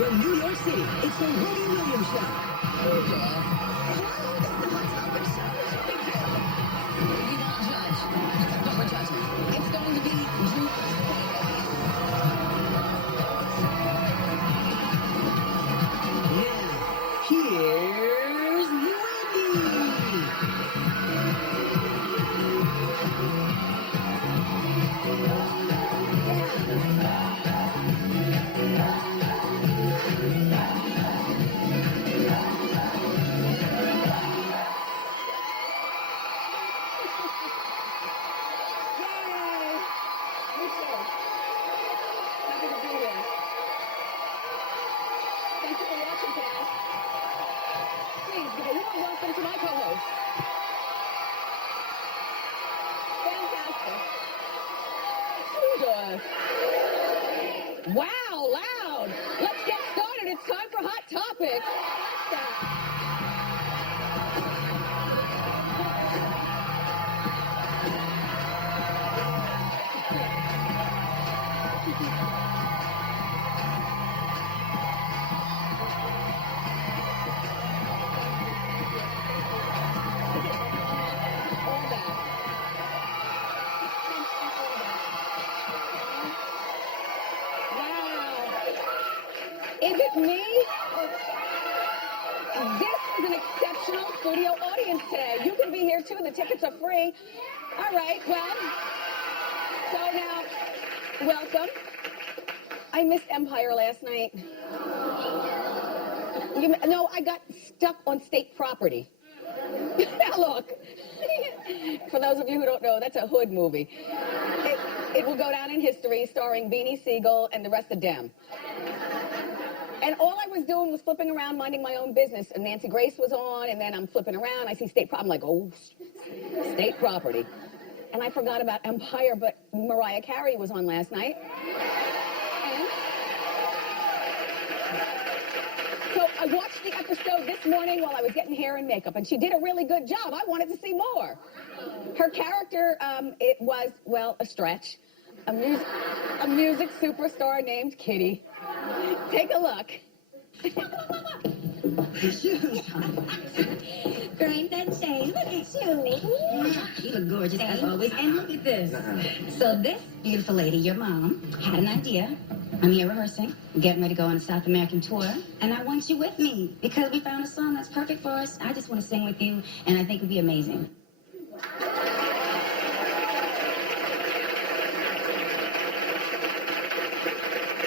From New York City, it's the Wendy Williams Show. Oh, yeah. We don't judge, but we're judging. It's going to be Now, here's welcome to my co-host. Fantastic. Wow, loud. Let's get started. It's time for Hot Topics. Is it me? This is an exceptional studio audience today. You can be here too. The tickets are free. All right, well, so now, welcome. I missed Empire last night. No, I got stuck on state property. Now look, for those of you who don't know, that's a hood movie. It will go down in history, starring Beanie Siegel and the rest of Dem. And all I was doing was flipping around, minding my own business. And Nancy Grace was on, and then I'm flipping around. I see state property. I'm like, oh, state property. And I forgot about Empire, but Mariah Carey was on last night. And so I watched the episode this morning while I was getting hair and makeup, and she did a really good job. I wanted to see more. Her character, it was, well, a stretch. A music superstar named Kitty. Take a look. Girl, ain't that shame? Look at you. You look gorgeous as always. And look at this. So this beautiful lady, your mom, had an idea. I'm here rehearsing. We're getting ready to go on a South American tour. And I want you with me because we found a song that's perfect for us. I just want to sing with you, and I think it would be amazing.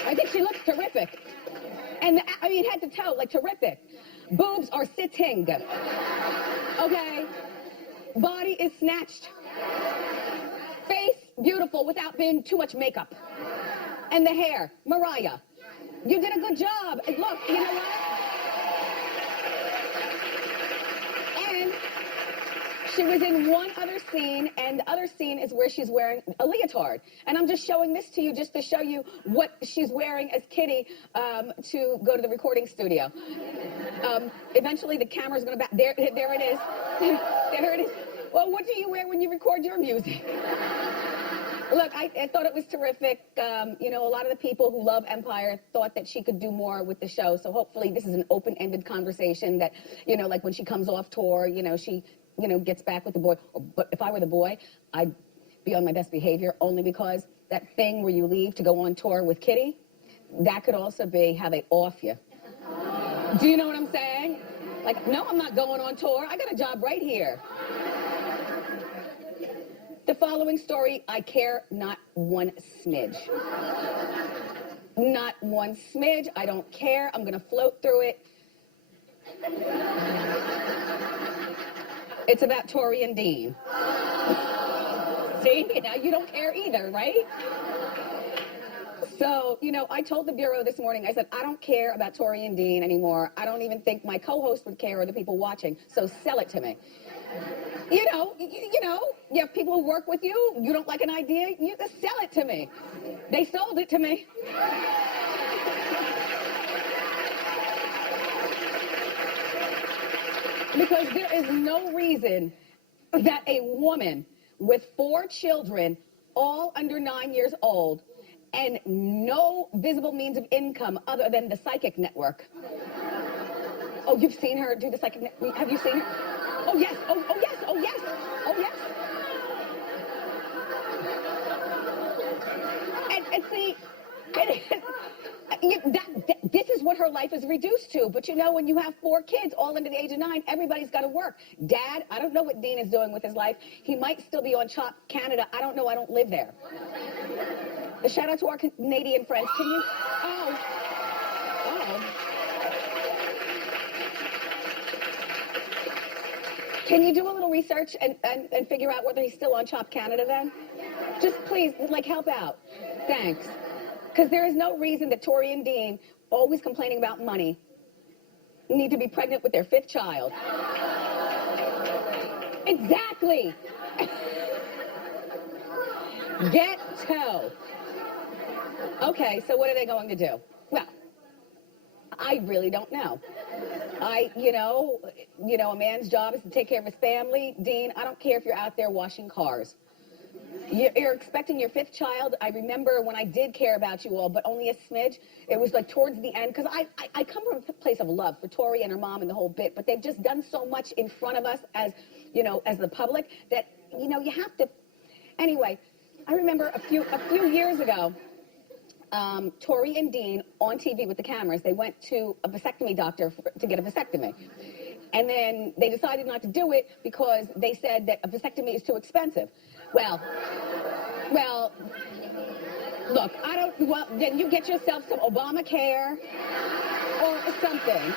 I think she looks terrific. And, I mean, head to toe, like, terrific. Boobs are sitting. Okay? Body is snatched. Face, beautiful, without being too much makeup. And the hair, Mariah. You did a good job. And look, you know what? And she was in one other scene, and the other scene is where she's wearing a leotard. And I'm just showing this to you just to show you what she's wearing as Kitty to go to the recording studio. Eventually, the camera's going to back. There it is. There it is. Well, what do you wear when you record your music? Look, I thought it was terrific. You know, a lot of the people who love Empire thought that she could do more with the show. So hopefully this is an open-ended conversation that, you know, like when she comes off tour, you know, she, you know, gets back with the boy. But if I were the boy, I'd be on my best behavior only because that thing where you leave to go on tour with Kitty, that could also be how they off you. Do you know what I'm saying? Like, no, I'm not going on tour. I got a job right here. The following story, I care not one smidge. Not one smidge. I don't care. I'm going to float through it. It's about Tori and Dean. See? Now you don't care either, right? So, you know, I told the Bureau this morning, I said, I don't care about Tori and Dean anymore. I don't even think my co-host would care or the people watching. So sell it to me. You know, you have people who work with you. You don't like an idea, you just sell it to me. They sold it to me. Because there is no reason that a woman with 4 children, all under 9 years old, and no visible means of income other than the psychic network. Oh, you've seen her do the psychic network? Have you seen her? Oh, yes. Oh, yes. Oh, yes. Oh, yes. And see, this is what her life is reduced to. But you know, when you have 4 kids, all under the age of 9, everybody's got to work. Dad, I don't know what Dean is doing with his life. He might still be on Chop Canada. I don't know. I don't live there. A shout out to our Canadian friends. Can you? Oh. Can you do a little research and figure out whether he's still on Chop Canada then? Just please, like, help out. Thanks. Because there is no reason that Tori and Dean, always complaining about money, need to be pregnant with their 5th child. Exactly. Ghetto. Okay, so what are they going to do? Well, I really don't know. A man's job is to take care of his family. Dean, I don't care if you're out there washing cars. You're expecting your 5th child. I remember when I did care about you all, but only a smidge. It was like towards the end, because I come from a place of love for Tori and her mom and the whole bit, but they've just done so much in front of us as the public that, you have to. Anyway, I remember a few years ago, Tori and Dean on TV with the cameras, they went to a vasectomy doctor to get a vasectomy. And then they decided not to do it because they said that a vasectomy is too expensive. Well, look, then you get yourself some Obamacare or something.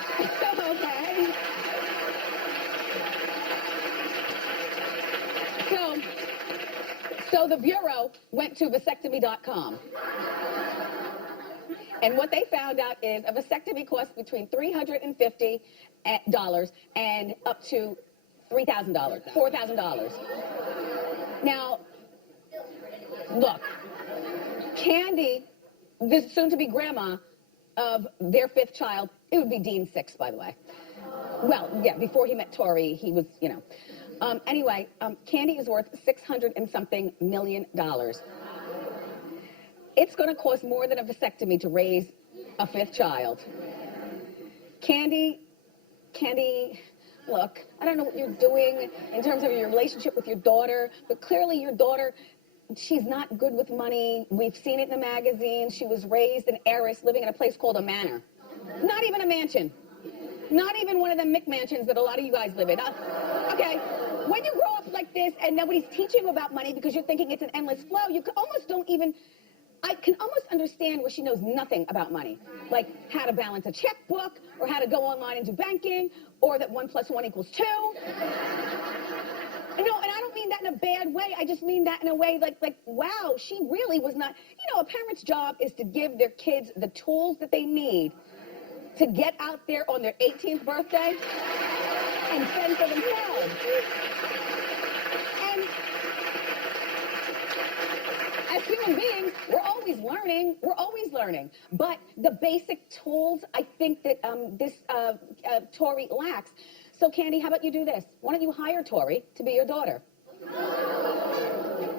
Okay? So the Bureau went to vasectomy.com. And what they found out is a vasectomy costs between $350 and up to $3,000, $4,000. Now, look, Candy, this soon-to-be grandma of their 5th child, it would be Dean's 6th, by the way. Well, yeah, before he met Tori, he was, Anyway, Candy is worth $600 and something million. It's going to cost more than a vasectomy to raise a 5th child. Candy, look, I don't know what you're doing in terms of your relationship with your daughter, but clearly your daughter, she's not good with money. We've seen it in the magazine. She was raised an heiress living in a place called a manor. Not even a mansion. Not even one of them McMansions that a lot of you guys live in. Okay, when you grow up like this and nobody's teaching you about money because you're thinking it's an endless flow, you almost don't even... I can almost understand where she knows nothing about money, like how to balance a checkbook, or how to go online and do banking, or that 1 + 1 = 2. And I don't mean that in a bad way. I just mean that in a way like, wow, she really was not. A parent's job is to give their kids the tools that they need to get out there on their 18th birthday and fend for themselves. And as human beings, we're always learning. But the basic tools, I think that this Tori lacks. So, Candy, how about you do this? Why don't you hire Tori to be your daughter?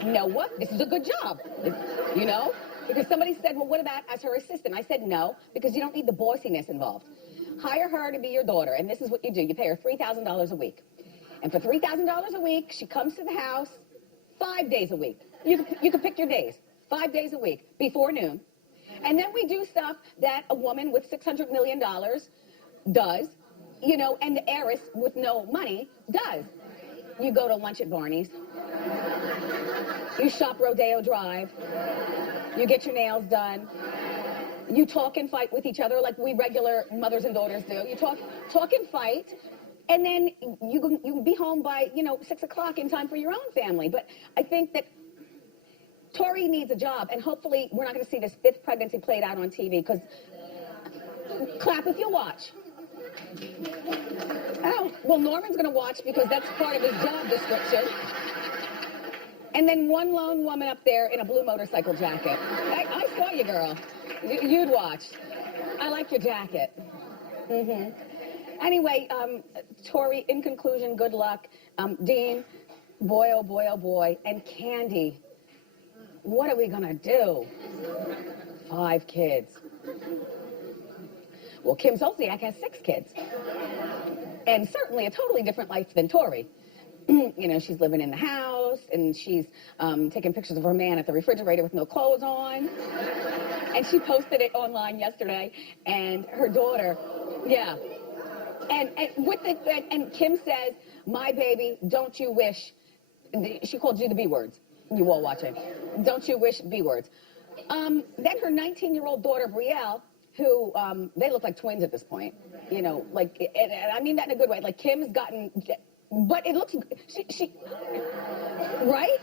You know what? This is a good job, Because somebody said, well, what about as her assistant? I said, no, because you don't need the bossiness involved. Hire her to be your daughter, and this is what you do. You pay her $3,000 a week. And for $3,000 a week, she comes to the house 5 days a week. You can pick your days. 5 days a week, before noon. And then we do stuff that a woman with $600 million does, and the heiress with no money does. You go to lunch at Barney's. You shop Rodeo Drive. You get your nails done. You talk and fight with each other like we regular mothers and daughters do. You talk and fight. And then you can be home by, 6 o'clock in time for your own family. But I think that Tori needs a job, and hopefully we're not going to see this 5th pregnancy played out on TV, because clap if you watch. Oh, well, Norman's going to watch because that's part of his job description. And then one lone woman up there in a blue motorcycle jacket. I saw you, girl. You'd watch. I like your jacket. Mm-hmm. Anyway, Tori, in conclusion, good luck. Dean, boy, oh boy, oh boy. And Candy, what are we gonna do? 5 kids. Well, Kim Zolciak has 6 kids. And certainly a totally different life than Tori. You know, she's living in the house, and she's taking pictures of her man at the refrigerator with no clothes on. And she posted it online yesterday, and her daughter, yeah. And Kim says, my baby, don't you wish, she called you the B words, you all watching. Don't you wish B words. Then her 19-year-old daughter, Brielle, who, they look like twins at this point. You know, like, and I mean that in a good way. Like, Kim's gotten, but it looks, she right?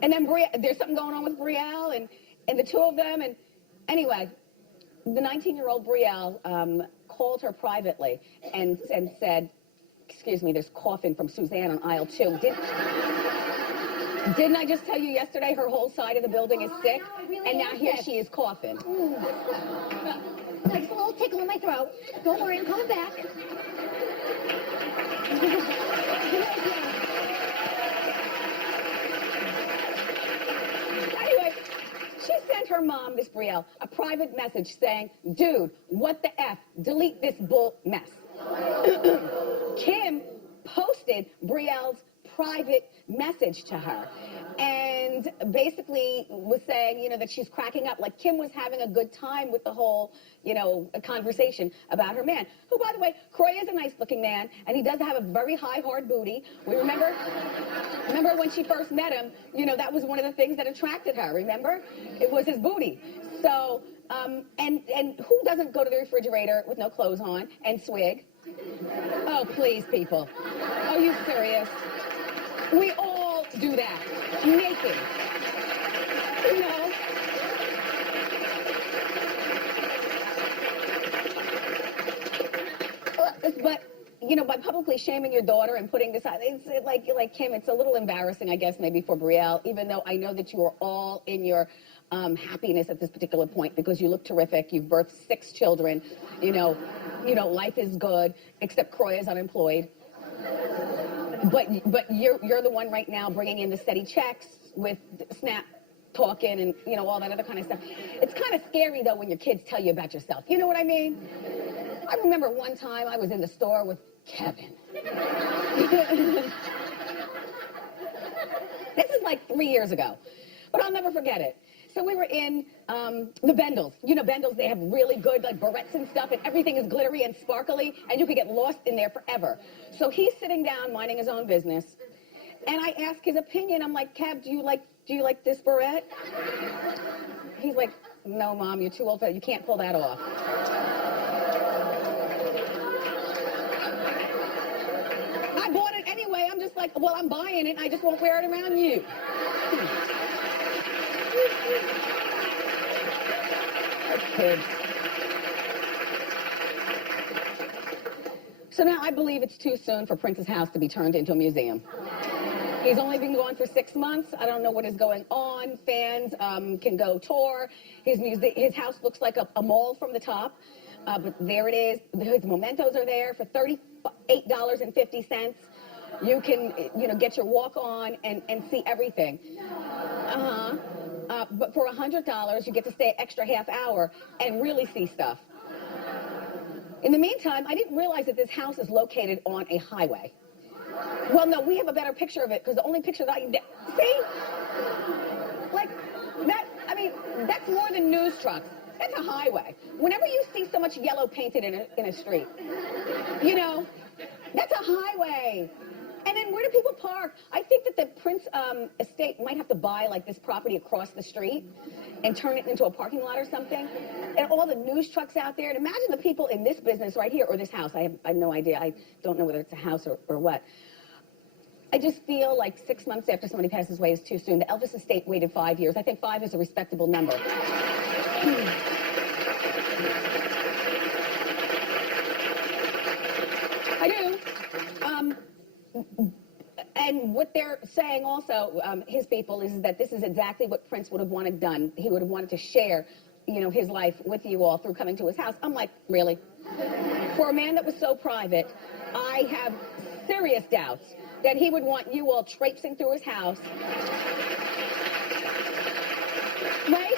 And then there's something going on with Brielle and the two of them. And anyway, the 19-year-old Brielle called her privately and said, excuse me, there's coughing from Suzanne on aisle 2. Didn't I just tell you yesterday her whole side of the building is sick? And now here she is coughing. Like a little tickle in my throat. Don't worry, I'm coming back. Anyway, she sent her mom, Miss Brielle, a private message saying, dude, what the F? Delete this bull mess. Kim posted Brielle's private message to her and basically was saying, you know, that she's cracking up. Like, Kim was having a good time with the whole, you know, conversation about her man, who, by the way, Croy is a nice-looking man, and he does have a very high, hard booty. We remember when she first met him, you know, that was one of the things that attracted her, remember? It was his booty. So, and who doesn't go to the refrigerator with no clothes on and swig? Oh, please, people. Are you serious? We all do that, naked, you know. But, you know, by publicly shaming your daughter and putting this out, it's like Kim, it's a little embarrassing, I guess, maybe for Brielle, even though I know that you are all in your happiness at this particular point because you look terrific. You've birthed 6 children. You know, life is good, except Croy is unemployed. But you're the one right now bringing in the steady checks with Snap talking and, you know, all that other kind of stuff. It's kind of scary, though, when your kids tell you about yourself. You know what I mean? I remember one time I was in the store with Kevin. This is like 3 years ago, but I'll never forget it. So we were in the Bendels. You know, Bendels, they have really good, like, barrettes and stuff, and everything is glittery and sparkly, and you could get lost in there forever. So he's sitting down, minding his own business, and I ask his opinion. I'm like, Kev, do you like this barrette? He's like, no, Mom, you're too old for that. You can't pull that off. I bought it anyway. I'm just like, well, I'm buying it, and I just won't wear it around you. Kids. So now I believe it's too soon for Prince's house to be turned into a museum. He's only been gone for 6 months. I don't know what is going on. Fans can go tour. His house looks like a mall from the top, but there it is. His mementos are there for $38.50. You can, you know, get your walk on and see everything. But for $100, you get to stay an extra half hour and really see stuff. In the meantime, I didn't realize that this house is located on a highway. Well, no, we have a better picture of it because the only picture that see? Like, that, I mean, that's more than news trucks. That's a highway. Whenever you see so much yellow painted in a street, you know, that's a highway. And then where do people park? I think that the Prince estate might have to buy, like, this property across the street and turn it into a parking lot or something. And all the news trucks out there. And imagine the people in this business right here, or this house. I have no idea. I don't know whether it's a house or what. I just feel like 6 months after somebody passes away is too soon. The Elvis estate waited 5 years. I think 5 is a respectable number. I do. And what they're saying also, his people, is that this is exactly what Prince would have wanted done. He would have wanted to share, you know, his life with you all through coming to his house. I'm like, really? For a man that was so private, I have serious doubts that he would want you all traipsing through his house. Right?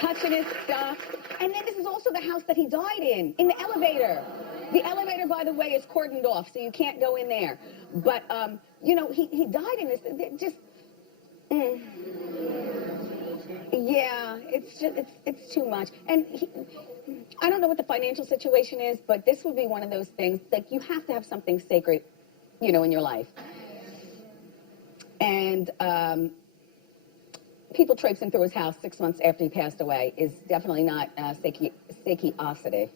Touching his stuff. And then this is also the house that he died in the elevator. The elevator, by the way, is cordoned off, so you can't go in there. But, you know, he died in this, just, yeah, it's too much. And I don't know what the financial situation is, but this would be one of those things, like, you have to have something sacred, you know, in your life. And, people traipsing through his house 6 months after he passed away is definitely not Seiki-osity.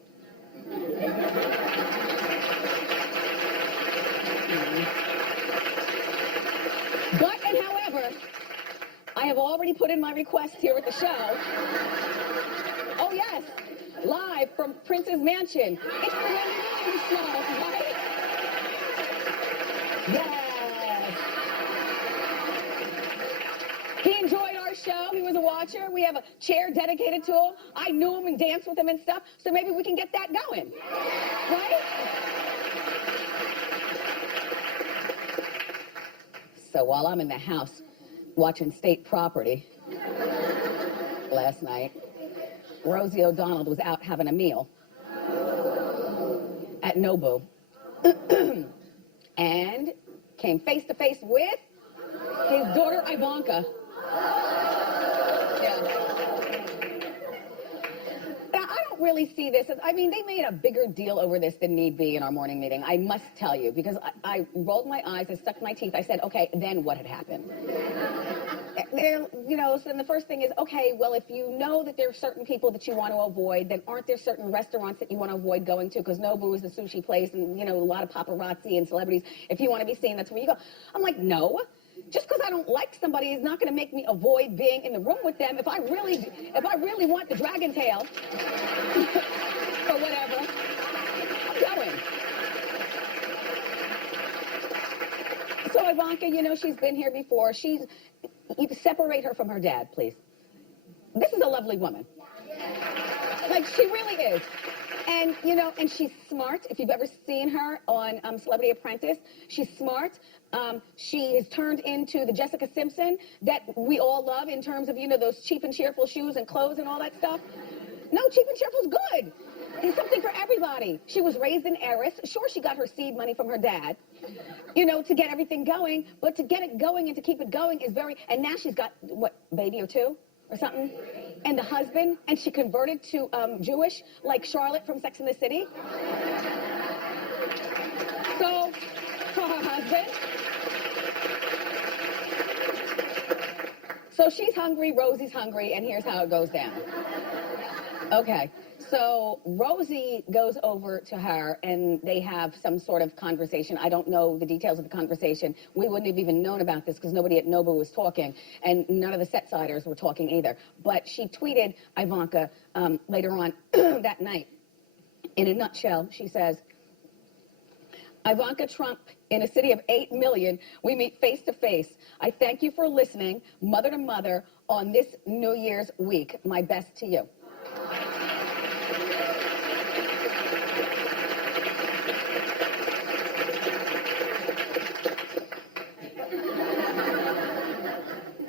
But, and however, I have already put in my request here at the show. Oh, yes, live from Prince's Mansion. It's the Wendy Williams Show, right? Yes. He enjoyed our show. He was a watcher. We have a chair dedicated to him. I knew him and danced with him and stuff, so maybe we can get that going, right? So while I'm in the house watching State Property last night, Rosie O'Donnell was out having a meal at Nobu and came face to face with his daughter Ivanka. Yeah. Now, I don't really see this as, I mean, they made a bigger deal over this than need be in our morning meeting, I must tell you, because I rolled my eyes, I stuck my teeth, I said, okay, then what had happened? You know, so then the first thing is, okay, well, if you know that there are certain people that you want to avoid, then aren't there certain restaurants that you want to avoid going to? Because Nobu is the sushi place, and, you know, a lot of paparazzi and celebrities. If you want to be seen, that's where you go. I'm like, no. Just because I don't like somebody is not going to make me avoid being in the room with them. If I really want the dragon tail or whatever, I'm going. So Ivanka, you know, she's been here before. You separate her from her dad, please. This is a lovely woman. Like, she really is. And, you know, and she's smart. If you've ever seen her on Celebrity Apprentice, she's smart. She has turned into the Jessica Simpson that we all love in terms of, you know, those cheap and cheerful shoes and clothes and all that stuff. No, cheap and cheerful's good. There's something for everybody. She was raised an heiress. Sure, she got her seed money from her dad, you know, to get everything going. But to get it going and to keep it going is very... And now she's got, what, baby or two or something? And the husband, and she converted to Jewish, like Charlotte from Sex and the City. So, for her husband. So she's hungry, Rosie's hungry, and here's how it goes down. Okay, so Rosie goes over to her, and they have some sort of conversation. I don't know the details of the conversation. We wouldn't have even known about this because nobody at Nobu was talking, and none of the set-siders were talking either. But she tweeted Ivanka later on that night. In a nutshell, she says, Ivanka Trump, in a city of 8 million, we meet face to face. I thank you for listening, mother to mother, on this New Year's week. My best to you.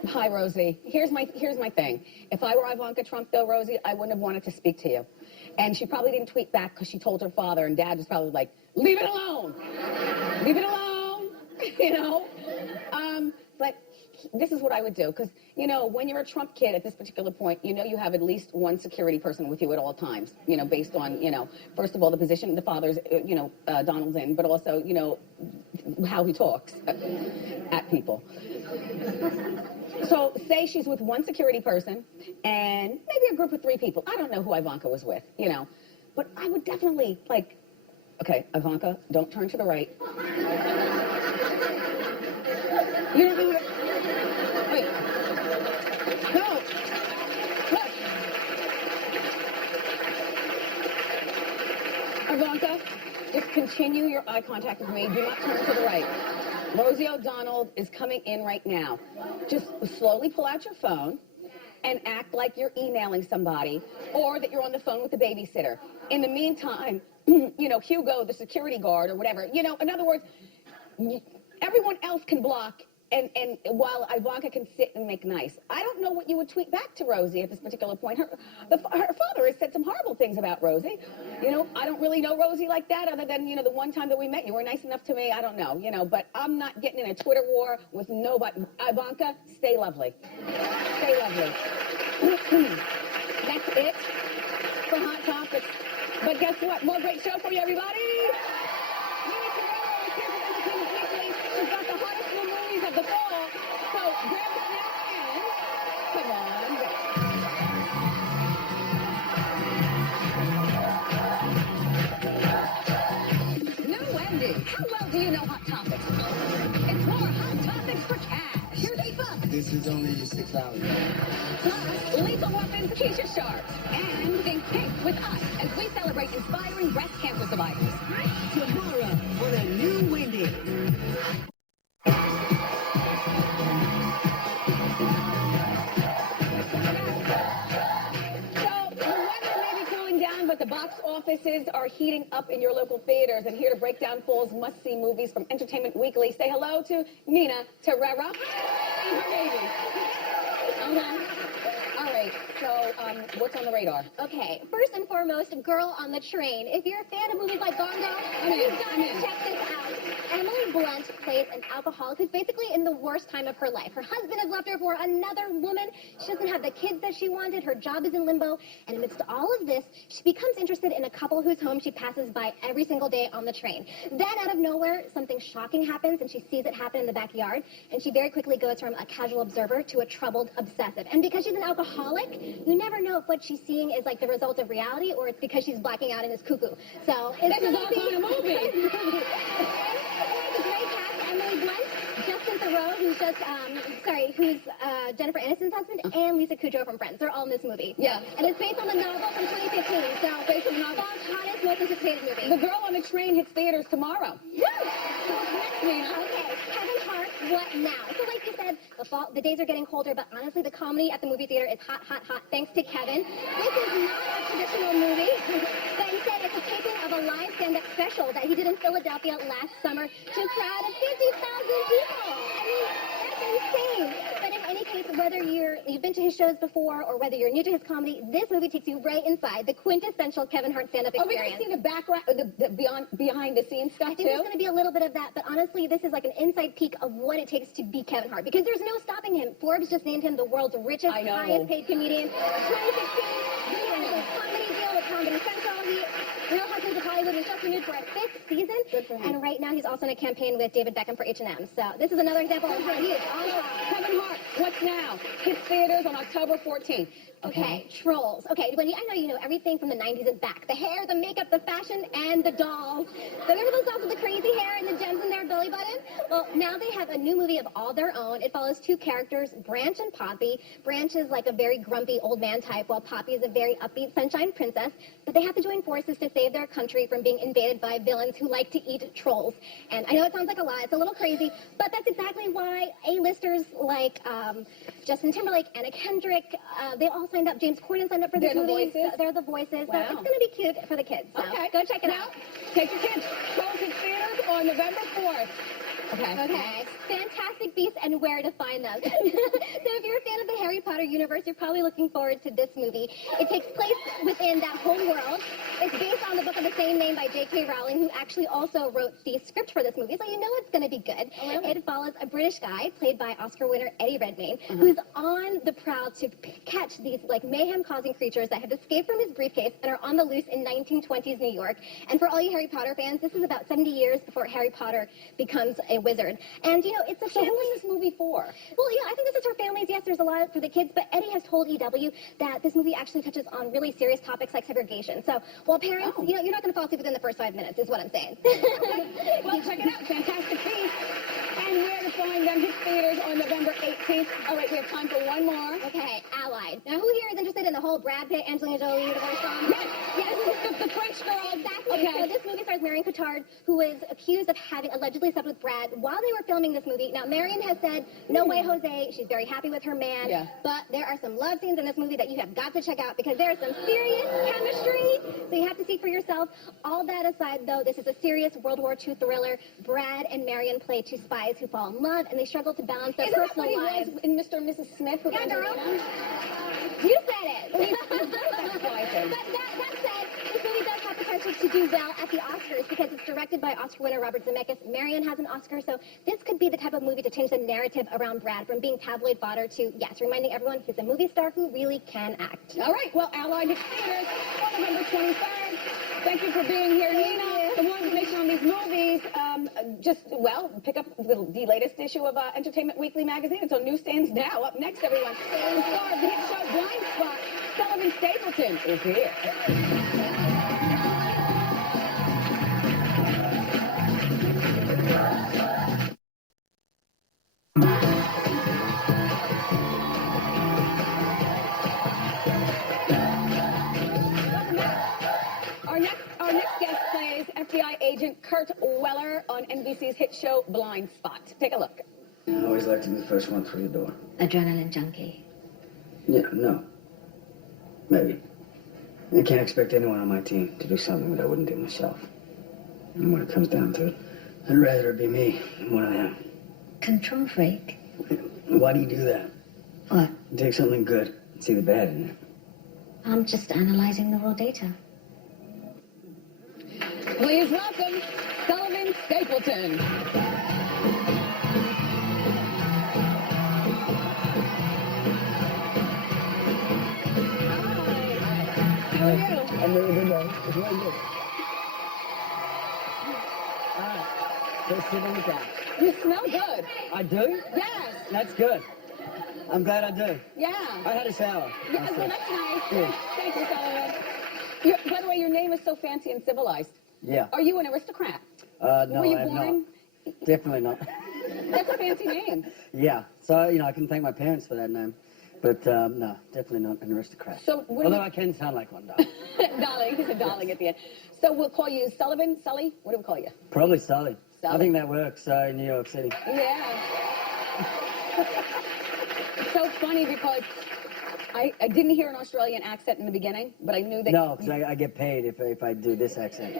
Hi, Rosie. Here's my thing. If I were Ivanka Trump, though, Rosie, I wouldn't have wanted to speak to you. And she probably didn't tweet back because she told her father, and Dad was probably like, leave it alone. Leave it alone. You know? But this is what I would do. Because, you know, when you're a Trump kid at this particular point, you know you have at least one security person with you at all times. You know, based on, you know, first of all, the position the father's, you know, Donald's in, but also, you know, how he talks at people. So say she's with one security person and maybe a group of 3 people. I don't know who Ivanka was with, you know. But I would definitely, like, okay, Ivanka, don't turn to the right. You don't know how to... Wait. No. Look. Ivanka, just continue your eye contact with me. Do not turn to the right. Rosie O'Donnell is coming in right now. Just slowly pull out your phone and act like you're emailing somebody or that you're on the phone with the babysitter. In the meantime, you know, Hugo, the security guard or whatever, you know, in other words, everyone else can block and while Ivanka can sit and make nice. I don't know what you would tweet back to Rosie at this particular point. Her father has said some horrible things about Rosie. You know, I don't really know Rosie like that, other than, you know, the one time that we met. You were nice enough to me. I don't know, you know, but I'm not getting in a Twitter war with nobody. Ivanka, stay lovely. Stay lovely. That's it for Hot Topics. But guess what? More great show for you, everybody. She's got the hottest new movies of the fall. So grab a snack and come on. New Wendy, how well do you know Hot Topics? It's more Hot Topics for cash. Here's $8. This is only your $6. Plus, Lethal Weapons Keisha Sharp. And Think Pink with us as we celebrate inspiring breast cancer survivors. Tomorrow on a new Wendy. But the box offices are heating up in your local theaters. And here to break down fall's must-see movies from Entertainment Weekly, say hello to Nina Terrera and her baby. All right, so what's on the radar? Okay, first and foremost, Girl on the Train. If you're a fan of movies like Gone Girl, you've got to check this out. Emily Blunt plays an alcoholic who's basically in the worst time of her life. Her husband has left her for another woman. She doesn't have the kids that she wanted. Her job is in limbo. And amidst all of this, she becomes interested in a couple whose home she passes by every single day on the train. Then, out of nowhere, something shocking happens, and she sees it happen in the backyard. And she very quickly goes from a casual observer to a troubled obsessive. And because she's an alcoholic, you never know if what she's seeing is like the result of reality or it's because she's blacking out and is cuckoo. So it's this is all kind of movie. It's a great cast. Emily Blunt, Justin Theroux, who's Jennifer Aniston's husband, and Lisa Kudrow from Friends. They're all in this movie. Yeah. And it's based on the novel from 2015. So based on the novel, hottest, most anticipated movie. The Girl on the Train hits theaters tomorrow. Woo! So what's next, Nina? Okay, Kevin Hart, what now? So like you said, the days are getting colder, but honestly, the comedy at the movie theater is hot, hot, hot, thanks to Kevin. This is not a traditional movie, but instead it's a taping of a live stand-up special that he did in Philadelphia last summer to a crowd of 50,000 people. I mean, that's insane. But in any case, whether you've been to his shows before or whether you're new to his comedy, this movie takes you right inside the quintessential Kevin Hart stand-up Are we experience. going to see the background, the behind-the-scenes stuff, I think there's going to be a little bit of that, but honestly, this is like an inside peek of what it takes to be Kevin Hart, because there's no stopping him. Forbes just named him the world's richest, highest-paid comedian. 2016, he had a comedy deal with Comedy Central. Real Husbands of Hollywood was just renewed for a 5th season, Good for him. and right now he's also in a campaign with David Beckham for H&M. So this is another example of how he is all around. Kevin Hart, what's now? Hits theaters on October 14th. Okay, Trolls. Okay, Wendy, I know you know everything from the 90s and back. The hair, the makeup, the fashion, and the dolls. So remember those dolls with the crazy hair and the gems in their belly button? Well, now they have a new movie of all their own. It follows two characters, Branch and Poppy. Branch is like a very grumpy old man type, while Poppy is a very upbeat sunshine princess. But they have to join forces to save their country from being invaded by villains who like to eat trolls. And I know it sounds like a lot. It's a little crazy, but that's exactly why A-listers like Justin Timberlake, Anna Kendrick, they all signed up. James Corden signed up for this movie. They're the voices. Wow. So it's going to be cute for the kids. So Okay. go check it out. Take your kids. Trolls hit theaters on November 4th. Okay. Fantastic Beasts and where to find them. So if you're a fan of the Harry Potter universe, you're probably looking forward to this movie. It takes place within that whole world. It's based on the book of the same name by J.K. Rowling, who actually also wrote the script for this movie, so you know it's going to be good. It follows a British guy, played by Oscar winner Eddie Redmayne, who's on the prowl to catch these like mayhem-causing creatures that have escaped from his briefcase and are on the loose in 1920s New York. And for all you Harry Potter fans, this is about 70 years before Harry Potter becomes a wizard. And, you know, it's a family... So who is this movie for? Well, yeah, I think this is for families. Yes, there's a lot for the kids, but Eddie has told EW that this movie actually touches on really serious topics like segregation. So, while parents, you know, you're not going to fall asleep within the first 5 minutes, is what I'm saying. Well, check it out. Fantastic Beasts. And where to find them? Hit theaters on November 18th. All right, we have time for one more. Okay, Allied. Now, who here is interested in the whole Brad Pitt, Angelina Jolie universe song? Yes, the French girl. Exactly. Okay. So this movie stars stars Marion Cotillard, who was accused of having allegedly slept with Brad while they were filming this movie. Now, Marion has said, no way, Jose. She's very happy with her man. Yeah. But there are some love scenes in this movie that you have got to check out because there is some serious chemistry. So you have to see for yourself. All that aside, though, this is a serious World War II thriller. Brad and Marion play two spies who fall in love, and they struggle to balance their Isn't that personal what he lives. was in Mr. and Mrs. Smith? With Yeah, girl. Angelina? You said it. That's why I think. But that said, this movie does have potential to do well at the Oscars because it's directed by Oscar winner Robert Zemeckis. Marion has an Oscar, so this could be the type of movie to change the narrative around Brad from being tabloid fodder to, yes, reminding everyone he's a movie star who really can act. All right, well, Allied hits theaters on November 23rd. Thank you for being here, Nina. For more information on these movies, pick up the latest issue of Entertainment Weekly magazine. It's on newsstands now. Up next, everyone, the star of the hit show Blind Spot, Sullivan Stapleton, is here. Our next guest plays FBI agent Kurt Weller on NBC's hit show Blind Spot. Take a look. I always like to be the first one through the door. Adrenaline junkie. Yeah, no. Maybe. I can't expect anyone on my team to do something that I wouldn't do myself. And when it comes down to it, I'd rather it be me than one of them. Control freak. Why do you do that? What? You take something good and see the bad in it. I'm just analyzing the raw data. Please welcome Sullivan Stapleton. How are you? I'm really good, though. It's really good. All right. Go sit on the couch. You smell good. I do? Yes. That's good. I'm glad I do. Yeah. I had a shower. Yeah, well, that's nice. Yeah. Thank you, Sullivan. By the way, your name is so fancy and civilized. Yeah. Are you an aristocrat? No, Were you I'm born? not. Definitely not. That's a fancy name. Yeah. So, I can thank my parents for that name. But, no, definitely not an aristocrat. So, what Although I can sound like one, though. Darling, he's a darling at the end. So we'll call you Sullivan, Sully? What do we call you? Probably Sully. Sully. I think that works in New York City. Yeah. It's so funny because I didn't hear an Australian accent in the beginning, but I knew that... No, because I get paid if I do this accent.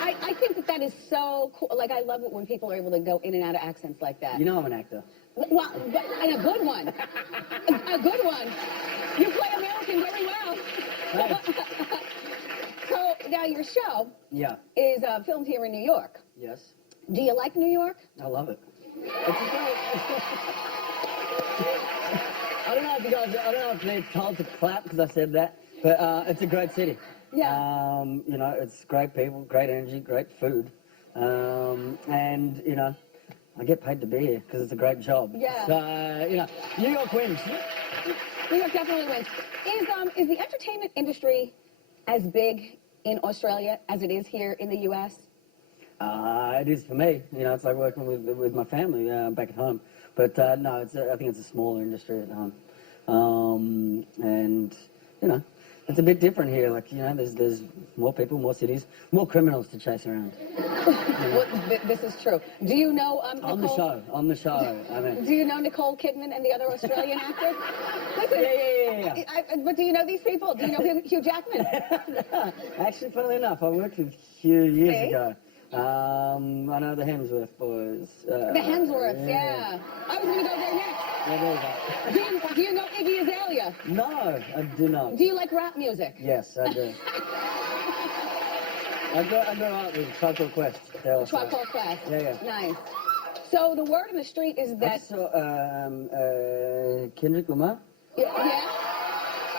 I think that is so cool. Like, I love it when people are able to go in and out of accents like that. You know I'm an actor. Well, and a good one. A good one. You play American very well. So, now your show Yeah. is filmed here in New York. Yes. Do you like New York? I love it. It's a great... I don't know if they're told to clap because I said that, but it's a great city. Yeah. It's great people, great energy, great food. And, I get paid to be here because it's a great job. Yeah. So, New York wins. New York definitely wins. Is the entertainment industry as big in Australia as it is here in the U.S.? It is for me. It's like working with my family back at home. But no, I think it's a smaller industry at home. And it's a bit different here. Like there's more people, more cities, more criminals to chase around. Well, this is true. Do you know Nicole? On the show. I mean. Do you know Nicole Kidman and the other Australian actor? Listen, Yeah. But do you know these people? Do you know Hugh Jackman? Actually, funnily enough, I worked with Hugh years See? ago. I know the Hemsworth boys. The Hemsworths, yeah. I was going to go there next. Yeah, there you go. Do you know Iggy Azalea? No, I do not. Do you like rap music? Yes, I do. I grew up with Tribe Called Quest. Tribe Called Quest. Yeah. Nice. So the word on the street is I that... just saw Kendrick Lamar. Yeah?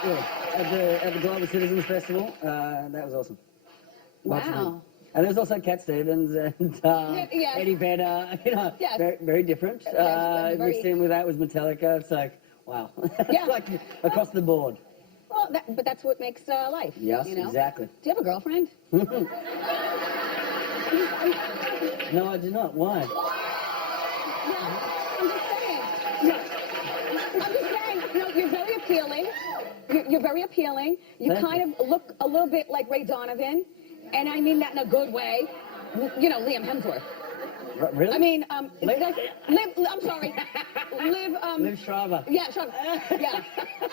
Yeah, at the Global Citizens Festival. That was awesome. Lots of Wow. fun. And there's also Cat Stevens and Yes. Eddie Vedder. Yes. Very, very different. Yes, very- Mixed in with that was Metallica. It's like, wow. Yeah. It's like across the board. Well, but that's what makes life. Yes, you know? exactly. Do you have a girlfriend? No, I do not. Why? I'm just saying, you're very appealing. You're very appealing. You Thank kind of look a little bit like Ray Donovan. and I mean that in a good way. You know, Liam Hemsworth. Really? I mean, Liv? I'm sorry. Liv Schreiber. Yeah, Schreiber. Yeah.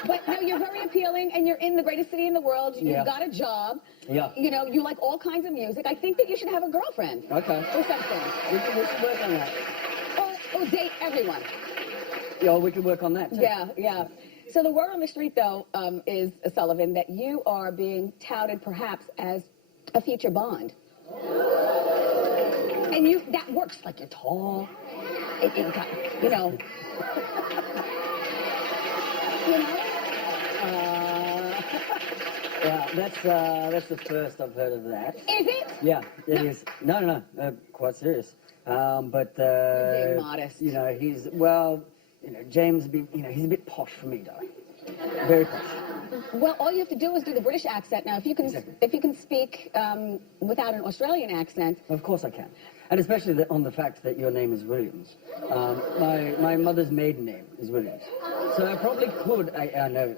But no, you're very appealing, and you're in the greatest city in the world. You've got a job. Yeah. You know, you like all kinds of music. I think that you should have a girlfriend. Okay. Or something. We should work on that. Or date everyone. Yeah, we could work on that too. Yeah, yeah. So the word on the street, though, is, Sullivan, that you are being touted perhaps as a future Bond. And that works. Like, you're tall. You know. Yeah, that's the first I've heard of that. Is it? Yeah, it is. No, quite serious. But You're being modest. you know, James, he's a bit posh for me, though. Very posh. Well, all you have to do is do the British accent. Now, if you can speak without an Australian accent. Of course I can. And especially on the fact that your name is Williams. My mother's maiden name is Williams. So I probably could, I know.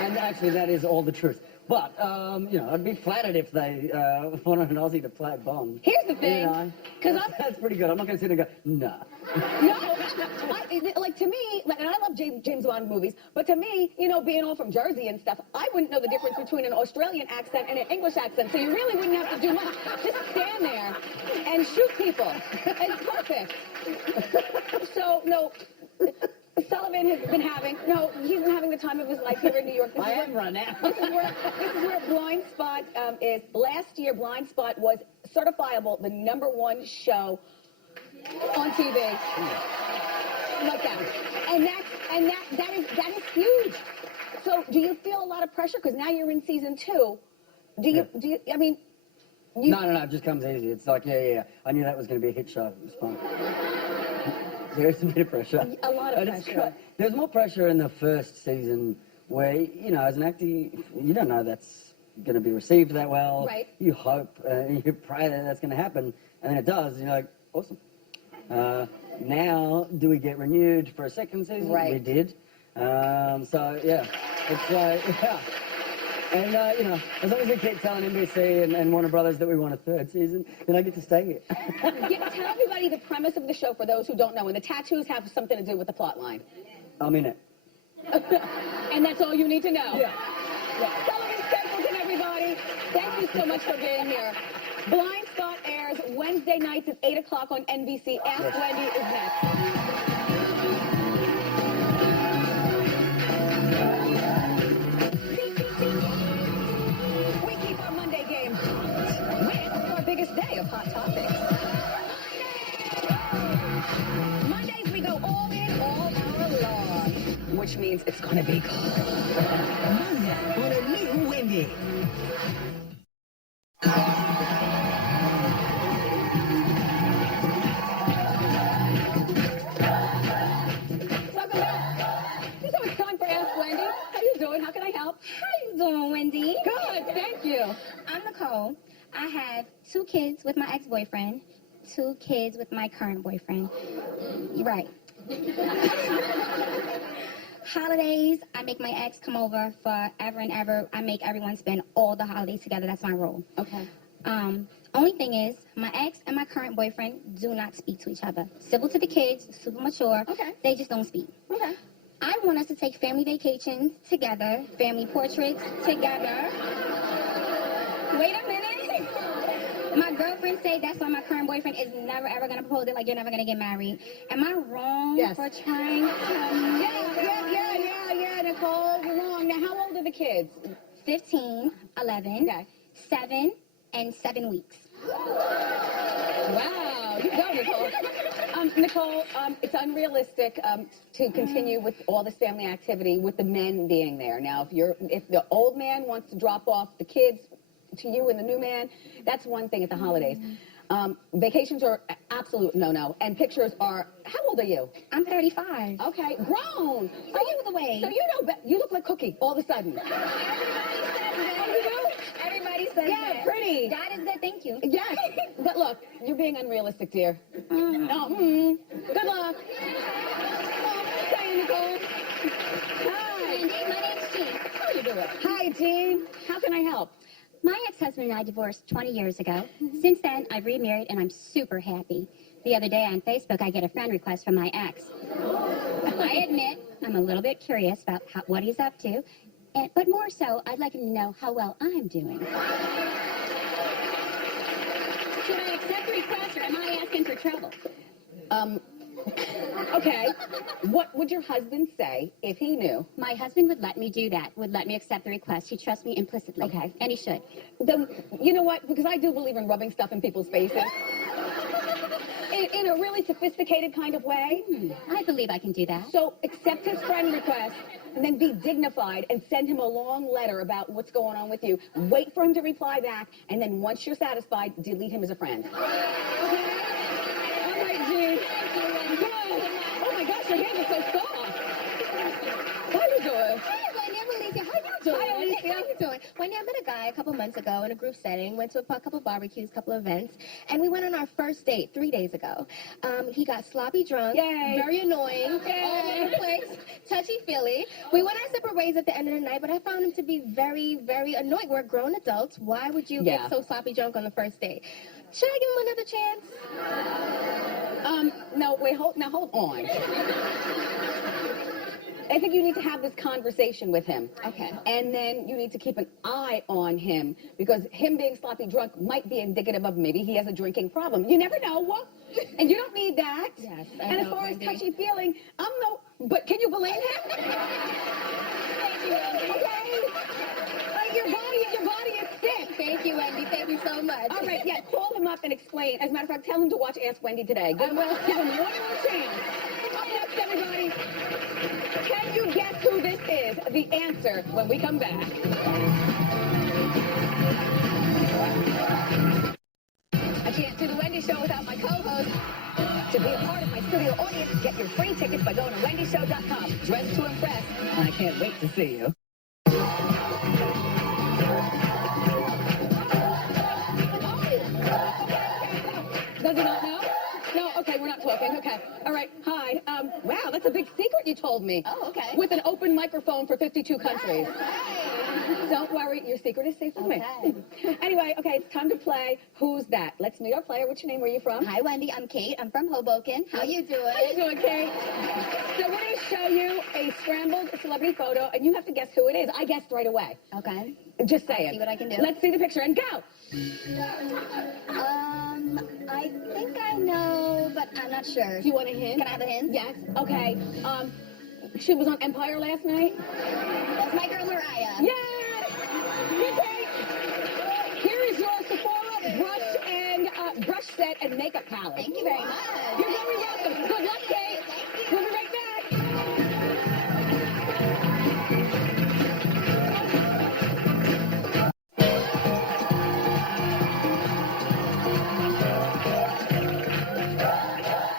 And actually, that is all the truth. But, I'd be flattered if they wanted an Aussie to play Bond. Here's the thing. That's pretty good. I'm not going to sit there and go, nah. No, like to me, and I love James Bond movies, but to me, being all from Jersey and stuff, I wouldn't know the difference between an Australian accent and an English accent, so you really wouldn't have to do much. Just stand there and shoot people. It's perfect. So, no, Sullivan has been he's been having the time of his life here in New York. I am right now. This is where Blind Spot is. Last year, Blind Spot was certifiable the #1 show on TV. Like that. And that is huge. So do you feel a lot of pressure? Because now you're in season 2. I mean, No, it just comes easy. It's like, yeah. I knew that was going to be a hit show. It was fun. There's a bit of pressure. A lot of pressure. There's more pressure in the first season where, as an actor, you don't know that's going to be received that well. Right. You hope, you pray that that's going to happen, and then it does, and you're like, awesome. Now, do we get renewed for a second season? Right. We did. So, yeah. It's yeah. And, as long as we keep telling NBC and Warner Brothers that we want a third season, then I get to stay here. Tell everybody the premise of the show for those who don't know, and the tattoos have something to do with the plot line. I'm in it. And that's all you need to know. Yeah. Sullivan, Stapleton, everybody. Thank you so much for being here. Blind Spot airs Wednesday nights at 8 o'clock on NBC. Ask Wendy is next. Biggest day of Hot Topics. Mondays we go all in, all hour long, which means it's gonna be cool. Monday on a new Wendy. Welcome back. So it's time for Ask Wendy. How you doing? How can I help? How you doing, Wendy? Good, thank you. I'm Nicole. I have 2 kids with my ex-boyfriend, 2 kids with my current boyfriend. You're right. Holidays, I make my ex come over forever and ever. I make everyone spend all the holidays together. That's my role. Okay. Only thing is, my ex and my current boyfriend do not speak to each other. Civil to the kids, super mature. Okay. They just don't speak. Okay. I want us to take family vacations together, family portraits together. Wait a minute. My girlfriend said that's why my current boyfriend is never ever gonna propose it, like you're never gonna get married. Am I wrong for trying to? Yeah, Nicole, you're wrong. Now, how old are the kids? 15, 11, 7, and 7 weeks. Wow, you go, Nicole. Nicole, it's unrealistic to continue with all this family activity with the men being there. Now, if the old man wants to drop off the kids to you and the new man, that's one thing at the holidays. Vacations are absolute no-no, and pictures are, how old are you? I'm 35. Okay, grown. So you the way. So you look like Cookie all of a sudden. Everybody says that. Pretty. God is good, thank you. Yes, but look, you're being unrealistic, dear. Good luck. Hey, Nicole. Hi. My name's Jean. How you doing? Hi, Jean. How can I help? My ex-husband and I divorced 20 years ago. Since then, I've remarried and I'm super happy. The other day on Facebook, I get a friend request from my ex. I admit I'm a little bit curious about what he's up to, but more so, I'd like him to know how well I'm doing. Should I accept the request or am I asking for trouble? Okay. What would your husband say if he knew? My husband would let me do that, would let me accept the request. He trusts me implicitly. Okay. And he should. Then, you know what? Because I do believe in rubbing stuff in people's faces. In a really sophisticated kind of way. I believe I can do that. So accept his friend request and then be dignified and send him a long letter about what's going on with you. Wait for him to reply back, and then once you're satisfied, delete him as a friend. Okay? All right, Jean. Good. Oh my gosh, your hands are so soft. How you doing? Hi, Wendy. I'm Alicia. How you doing? Hi, Alicia. How you doing? Wendy, I met a guy a couple months ago in a group setting. Went to a couple barbecues, couple events, and we went on our first date 3 days ago. He got sloppy drunk, Yay. very annoying, Yay. all over the place, touchy-feely. We went our separate ways at the end of the night, but I found him to be very, very annoying. We're grown adults. Why would you get so sloppy drunk on the first date? Should I give him another chance? No, wait, hold on. I think you need to have this conversation with him. Okay. And then you need to keep an eye on him, because him being sloppy drunk might be indicative of maybe he has a drinking problem. You never know. And you don't need that. Yes, and as far as touchy-feeling, but can you believe him? Thank you, Wendy. Okay. Your body is sick. Thank you, Wendy. Thank you so much. All right, yeah, call him up and explain. As a matter of fact, tell him to watch Ask Wendy today. Give him one more chance. Up next, everybody. Can you guess who this is? The answer when we come back. I can't do the Wendy Show without my co-host. To be a part of my studio audience, get your free tickets by going to wendyshow.com. Dress to impress, and I can't wait to see you. Does he not know? No, okay, we're not talking. Okay. All right. Hi. Wow, that's a big secret you told me. Oh, okay. With an open microphone for 52 countries. Hey. Don't worry, your secret is safe with me. Okay. Anyway, okay, it's time to play Who's That? Let's meet our player. What's your name? Where are you from? Hi, Wendy. I'm Kate. I'm from Hoboken. How you doing? How you doing, Kate? So we're going to show you a scrambled celebrity photo, and you have to guess who it is. I guessed right away. Okay. Just say it. See what I can do. Let's see the picture and go. I think I know, but I'm not sure. Do you want a hint? Can I have a hint? Yes. Okay. She was on Empire last night. That's my girl Mariah. Yay! Okay. Here is your Sephora brush set and makeup palette. Thank you very much. You're very welcome. Good luck, Kate. We'll be right back.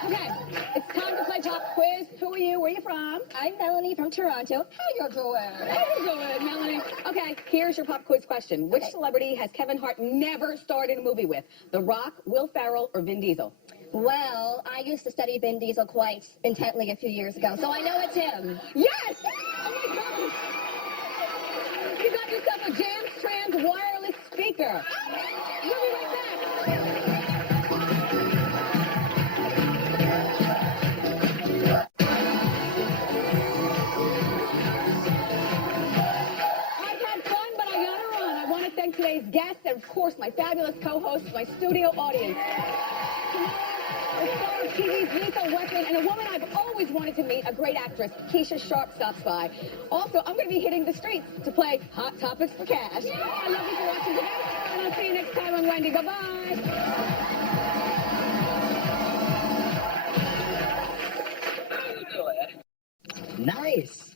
Okay, it's time to play pop quiz. Who are you? Where are you from? I'm Melanie from Toronto. How you doing? How you doing, Melanie? Okay, here's your pop quiz question. Which celebrity has Kevin Hart never starred in a movie with? The Rock, Will Ferrell, or Vin Diesel? Well, I used to study Vin Diesel quite intently a few years ago, so I know it's him. Yes! Oh my God! You got yourself a Jam Trans wireless speaker. We'll be right back. I've had fun, but I gotta run. I want to thank today's guests and, of course, my fabulous co-hosts, my studio audience. The star of TV's Lethal Weapon, and a woman I've always wanted to meet, a great actress, Keisha Sharp, stops by. Also, I'm going to be hitting the streets to play Hot Topics for Cash. I love you for watching today, and I'll see you next time on Wendy. Bye-bye. Nice.